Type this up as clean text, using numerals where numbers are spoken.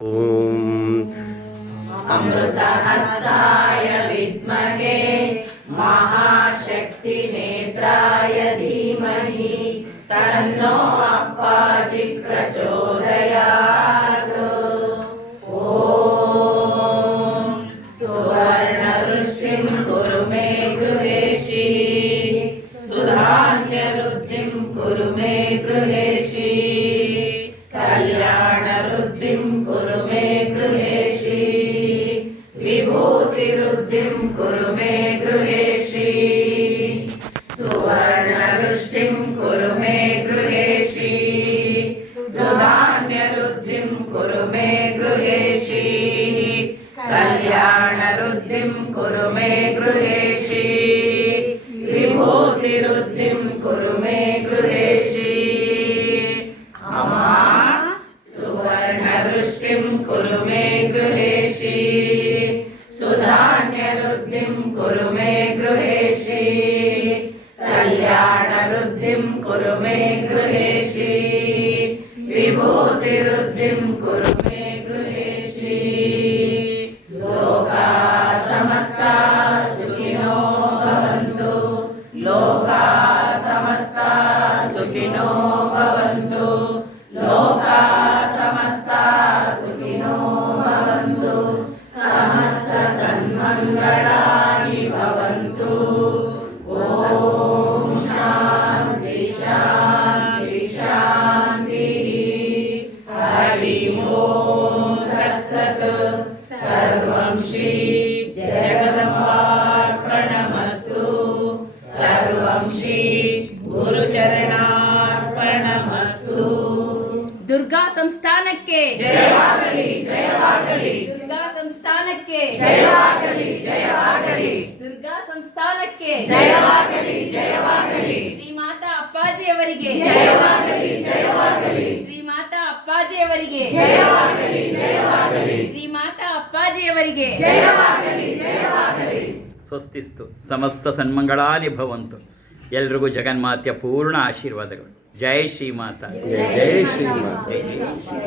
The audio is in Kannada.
ओम अमृतहस्ताय विद्महे महाशक्ति नेत्राय धीमहि तन्नो अप्पाजि प्रचोदयात्। ॐ सुवर्णवृष्टिं कुरु मे गृहेशि सुधान्यवृद्धिं कुरु मे गृहेशि कल्याणवृद्धिं कुरु मे गृहेशि विभूतिवृद्धिं कुरु मे गृहेशि सुवर्णवृष्टिं कुरु मे गृहेशि सुधान्यवृद्धिं कुरु मे गृहेशि कल्याणवृद्धिं कुरु मे गृहेशि विभूतिवृद्धिं कुरु मे गृहेशि। सुवर्णवृष्टिं कुरु मे गृहेशि सुधान्यवृद्धिं कुरु मे गृहेशि कल्याणवृद्धिं कुरु मे गृहेशि विभूतिवृद्धिं कुरु मे गृहेशि। लोका समस्ता सुखिनो भवन्तु लोका समस्ता सुखिनो भवन्तु लोका समस्ता सुखिनो भवन्तु समस्त सन्मङ्गलानि भवन्तु। ॐ शान्ति शान्ति शान्तिः। हरि ओम तत्सत्। सर्वं श्री जगदम्बार्पणमस्तु। सर्वं श्री गुरुचरणार्पणमस्तु। ದುರ್ಗಾ ಸಂಸ್ಥಾನಕ್ಕೆ ಜಯವಾಗಲಿ ಜಯವಾಗಲಿ ದುರ್ಗಾ ಸಂಸ್ಥಾನಕ್ಕೆ ಜಯವಾಗಲಿ ಜಯವಾಗಲಿ ದುರ್ಗಾ ಸಂಸ್ಥಾನಕ್ಕೆ ಜಯವಾಗಲಿ ಜಯವಾಗಲಿ ಶ್ರೀ ಮಾತಾ ಅಪ್ಪಾಜಿ ಅವರಿಗೆ ಜಯವಾಗಲಿ ಜಯವಾಗಲಿ ಶ್ರೀ ಮಾತಾ ಅಪ್ಪಾಜಿ ಅವರಿಗೆ ಜಯವಾಗಲಿ ಜಯವಾಗಲಿ ಶ್ರೀ ಮಾತಾ ಅಪ್ಪಾಜಿ ಅವರಿಗೆ ಜಯವಾಗಲಿ ಜಯವಾಗಲಿ। ಸ್ವಸ್ತಿಸ್ತು ಸಮಸ್ತ ಸನ್ಮಂಗಳಾನಿ ಭವಂತು. ಎಲ್ರಿಗೂ ಜಗನ್ಮಾತೆಯ ಪೂರ್ಣ ಆಶೀರ್ವಾದಗಳು. ಜೈ ಶ್ರೀಮಾತಾ. जय श्री माता। ಜೈ ಜೈ ಶ್ರೀ